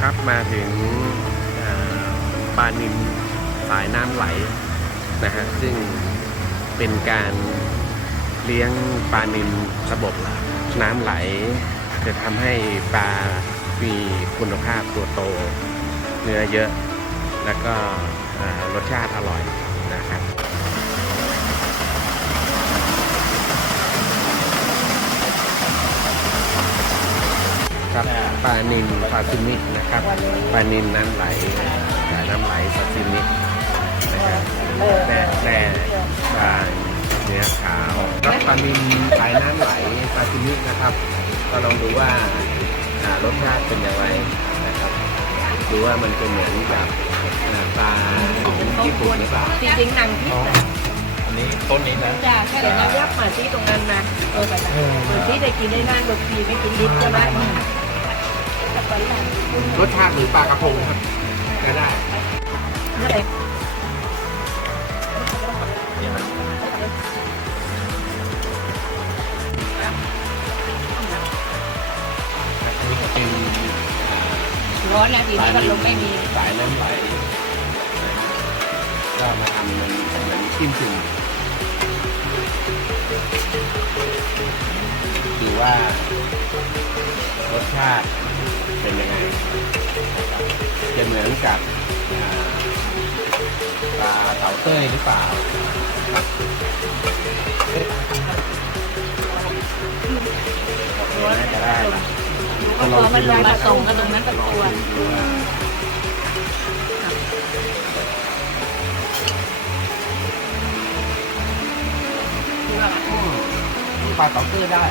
ครับมาถึงปลานินสายน้ำไหลนะฮะซึ่งเป็นการเลี้ยงปลานินระบบน้ำไหล จะทำให้ปลามีคุณภาพตัวโต เนื้อเยอะ แล้วก็รสชาติอร่อยนะครับ ครับ ปลานินซาซิมินะครับปลานินน้ำไหลสายน้ำไหลซาซิมินะครับแร่แร่บางเนื้อขาวครับปลานินสายน้ำไหลซาซิมินะครับ ก็ลองดูว่าอ่ารสชาติเป็นอย่างไรนะครับดูว่ามันจะเหมือนกับอ่าปลาของญี่ปุ่นหรือเปล่าจริงๆหนังที่อันนี้ต้นนี้นะจ้าแค่เดี๋ยวเรายับมาที่ตรงนั้นมาเออไปละเปิดที่ได้กินได้นานบางทีไม่กินลิตรใช่ไหม แต่ไปละรสชาติหรือปลากระพงครับก็ได้นั่นเองอันนี้ก็เป็นอ่าร้อนนะทีนี้พัดลมไม่มีสายน้ำไหลก็มาทำเป็นเหมือนจิ้มจุ่มดูว่ารสชาติ เป็นยังไง จะเหมือนกับปลาเต่าเต้ยหรือเปล่าน่าจะได้นะก็พอมันมาส่งกันตรงนั้นกับตัวดูว่าปลาเต่าเตื้อได้